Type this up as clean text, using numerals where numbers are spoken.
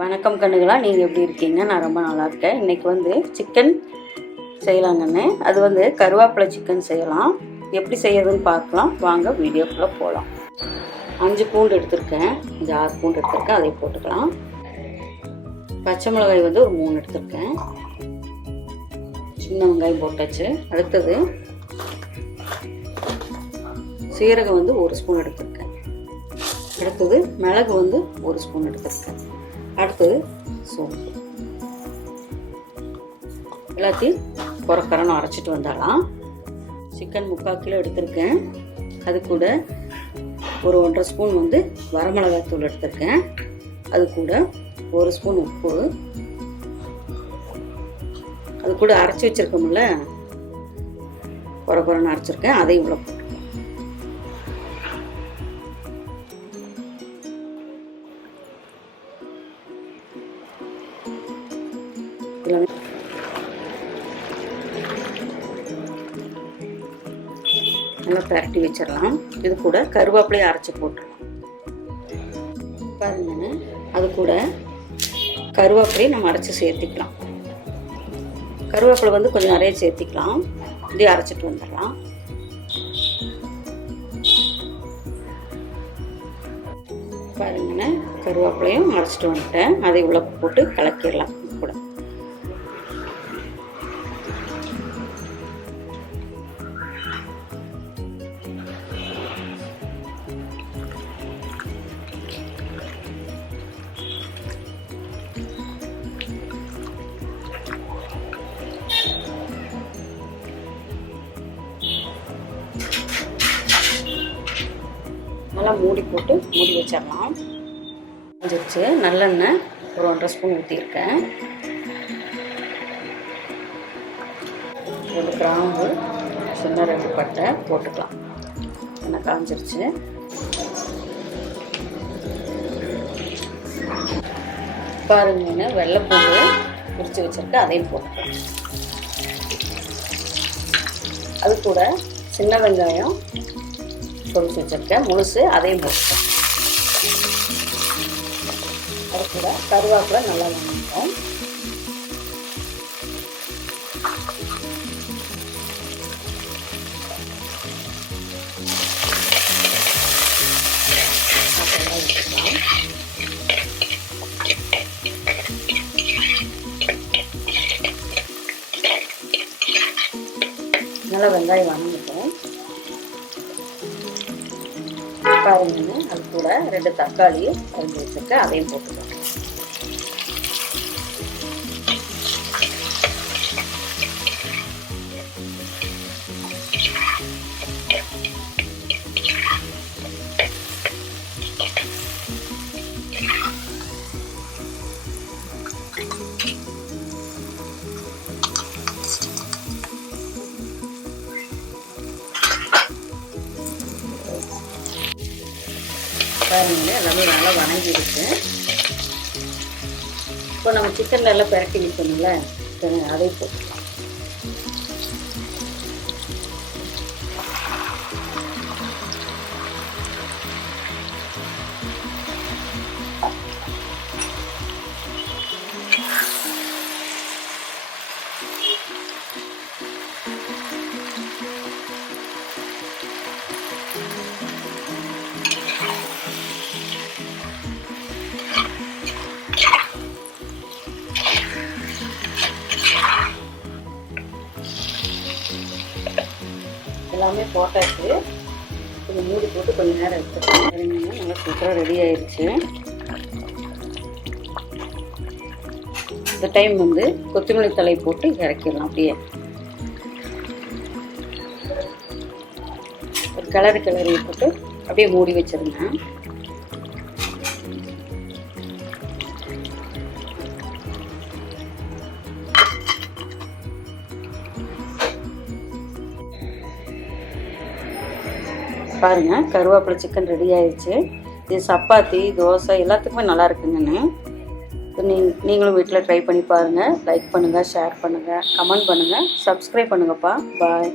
வணக்கம் கண்ணுகளா, நீங்கள் எப்படி இருக்கீங்க? நான் ரொம்ப நல்லா இருக்கேன். இன்றைக்கி வந்து சிக்கன் செய்யலாங்கண்ணே. அது வந்து கருவேப்பிலை சிக்கன் செய்யலாம். எப்படி செய்யறதுன்னு பார்க்கலாம் வாங்க, வீடியோக்குள்ளே போகலாம். 5 பூண்டு எடுத்திருக்கேன், 6 பூண்டு எடுத்திருக்கேன், அதை போட்டுக்கலாம். பச்சை மிளகாய் வந்து ஒரு 3 எடுத்திருக்கேன். சின்ன வெங்காயம் போட்டாச்சு. அடுத்தது சீரகம் வந்து 1 ஸ்பூன் எடுத்திருக்கேன். அடுத்தது மிளகு வந்து 1 ஸ்பூன் எடுத்திருக்கேன். அடுத்தது சோம்பு. எல்லாத்தையும் குறைக்கரணும் அரைச்சிட்டு வந்தாலாம். சிக்கன் 3/4 கிலோ எடுத்திருக்கேன். அது கூட ஒரு 1.5 ஸ்பூன் வந்து வரமிளகாய் தூள் எடுத்திருக்கேன். அது கூட 1 ஸ்பூன் உப்பு. அது கூட அரைச்சி வச்சிருக்கோம்ல, குறைன்னு அரைச்சிருக்கேன், அதையும் இவ்வளோ போட்டுக்கலாம். நல்லா பரட்டி வச்சிடலாம். இது கூட கருவேப்பிலையை அரைச்சி போட்டுடலாம். பாருங்க, அது கூட கருவேப்பிலையை நம்ம அரைச்சி சேர்த்திக்கலாம். கருவேப்பிலை வந்து கொஞ்சம் நிறைய சேர்த்திக்கலாம். இப்படி அரைச்சிட்டு வந்துடலாம். பாருங்க, கருவேப்பிலையும் அரைச்சிட்டு வந்துட்டேன். அதை உள்ள போட்டு கலக்கிடலாம். கூட நல்லா மூடி போட்டு மூடி வச்சிடலாம். வச்சு நல்லெண்ணெய் ஒரு 1.5 ஸ்பூன் ஊற்றிருக்கேன். ஒரு கிராம்பு, சின்ன 2 பட்டை போட்டுக்கலாம். எண்ணெய் காஞ்சிருச்சு. பாருங்க, வெள்ளைப்பூண்டு உரிச்சு வச்சிருக்கேன், அதையும் போட்டுக்கலாம். அது கூட சின்ன வெங்காயம் பொரிச்சு வச்சிருக்கேன் முழுசு, அதையும் போட்டுக்கலாம். அது கூட கருவேப்பிலை நல்லா வாங்கிட்டோம். நல்லா வெங்காயம் வாங்கிட்டோம். பாருங்க, அது கூட 2 தக்காளி அரிஞ்சு வச்சிருக்கேன், அதையும் போட்டுக்கலாம். பாருங்க, எல்லாமே நல்லா வணங்கிடுச்சு. இப்போ நம்ம சிக்கன்ல எல்லாம் பிரட்டி வைக்கணும்ல, அதை போட்டுக்கலாம். எல்லாமே போட்டாச்சு. கொஞ்சம் மூடி போட்டு கொஞ்சம் நேரம் எடுத்துக்கலாம். நல்லா சூப்பராக ரெடி ஆயிடுச்சு. இந்த டைம் வந்து கொத்தமல்லி தழை போட்டு இறக்கிடலாம். அப்படியே ஒரு கிளறி போட்டு அப்படியே மூடி வச்சிருங்க. பாருங்க, கருவேப்பிலை சிக்கன் ரெடி ஆயிடுச்சு. இது சப்பாத்தி, தோசை எல்லாத்துக்குமே நல்லா இருக்குங்கண்ணே. நீங்களும் வீட்டில் ட்ரை பண்ணி பாருங்கள். லைக் பண்ணுங்கள், ஷேர் பண்ணுங்கள், கமெண்ட் பண்ணுங்கள், சப்ஸ்கிரைப் பண்ணுங்கப்பா. பாய்.